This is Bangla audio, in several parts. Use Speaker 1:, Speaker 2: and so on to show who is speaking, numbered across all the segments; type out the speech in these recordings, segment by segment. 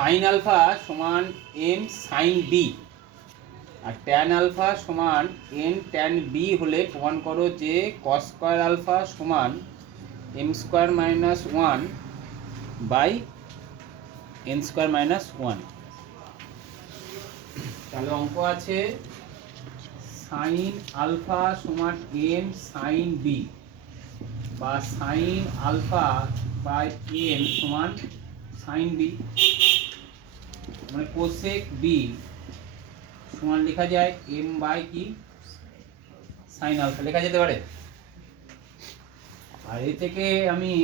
Speaker 1: সাইন আলফা সমান এম সাইন বি। আর ট্যান আলফা সমান এন ট্যান বি হলে প্রমাণ করো যে কস স্কোয়ার আলফা সমান M square minus one by N square minus one. তাহলে অঙ্ক আছে সাইন আলফা সমান এম সাইন বি বা সাইন আলফা বাই এন সমান সাইন বি। মানে কোসেক বি সমান লেখা যায় এম বাই কি? সাইন আলফা লেখা যেতে পারে? আর এ থেকে আমি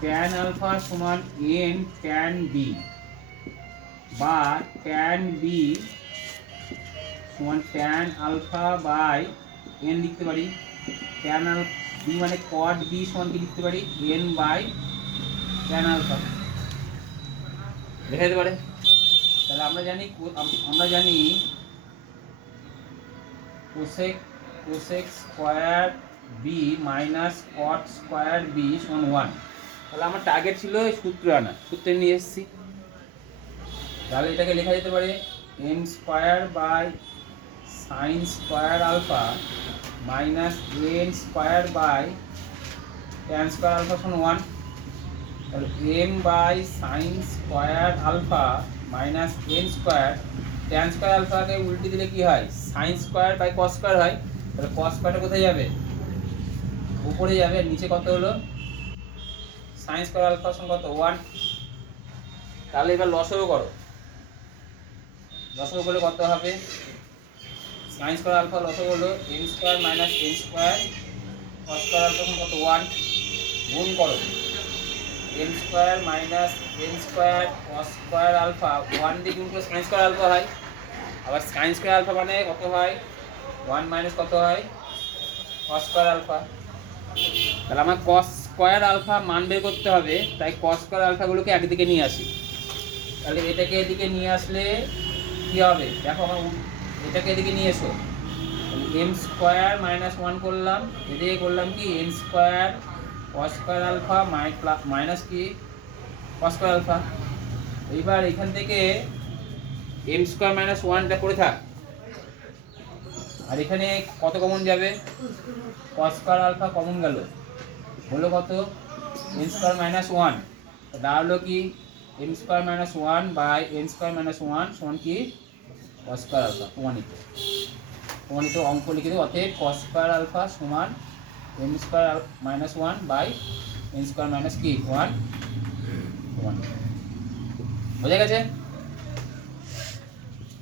Speaker 1: ট্যান আলফা সমান এন ট্যান বি বা ট্যান বি সমান ট্যান আলফা বাই এন লিখতে পারি। ট্যান আল বি মানে কট বি সমান কি লিখতে পারি? এন বাই ট্যান আলফা লেখা যেতে পারে। তাহলে আমরা জানি আমরা জানি cosec cosec square B minus cot square B সমান ওয়ান তাহলে আমার টার্গেট ছিল সূত্র আনা, সূত্রে নিয়ে এসেছি। তাহলে এটাকে লেখা যেতে পারে M square by sine square alpha minus N square by tan square alpha সমান ওয়ান তাহলে M by sine square alpha minus N square tan square আলফাকে উল্টে দিলে কি হয়? Sine square by cos square হয়। তাহলে কস স্কোয়ারটা কোথায় যাবে? উপরে যাবে। নিচে কত হলো? সাইন স্কোয়ার আলফা সমান কত? ওয়ান তাহলে এবার লসও করো। লসও করলে কত হবে? সাইন স্কোয়ার আলফা লসও হলো N square minus N square cos square alpha সমান কত? ওয়ান গুণ করো। N square minus N square cos square alpha one দিয়ে গুণ সাইন স্কোয়ার আলফা হয়। আবার সাইন স্কোয়ার আলফা মানে কত হয়? ওয়ান মাইনাস কত হয়? Cos square alpha. তাহলে আমার কস স্কোয়ার আলফা মান বের করতে হবে, তাই কস স্কোয়ার আলফাগুলোকে একদিকে নিয়ে আসি। তাহলে এটাকে এদিকে নিয়ে আসলে কী হবে? দেখো আমার এটাকে এদিকে নিয়ে এসো। এম স্কোয়ার মাইনাস ওয়ান করলাম, এদিকে করলাম কি? N square square alpha minus কি? স্কোয়ার আলফা এইবার এখান থেকে এম স্কোয়ার মাইনাস ওয়ানটা করে থাক। আর এখানে কত কমন যাবে? স্কোয়ার আলফা কমন গেল। হলো কত? এন স্কোয়ার মাইনাস ওয়ান দাঁড়াল কি? M square minus one by N square minus one সমান কি? স্কোয়ার আলফা প্রমাণিত। প্রমাণিত অঙ্ক লিখে দেবো। অতএব স্কোয়ার আলফা সমান M square minus one by N square minus কি ওয়ান ওয়ান বোঝা গেছে?